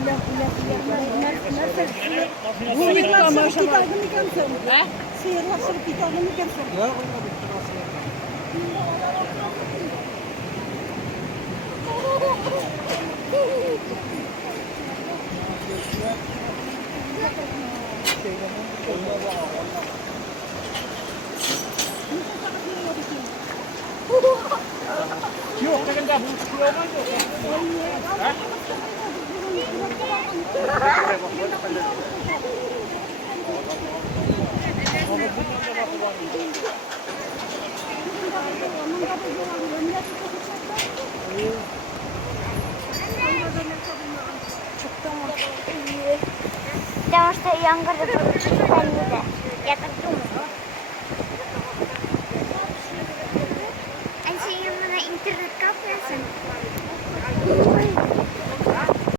Yok, kan dah belum masuk. Hah? Jangan stay younger than you. Ya tentu. And see you in the internet cafe.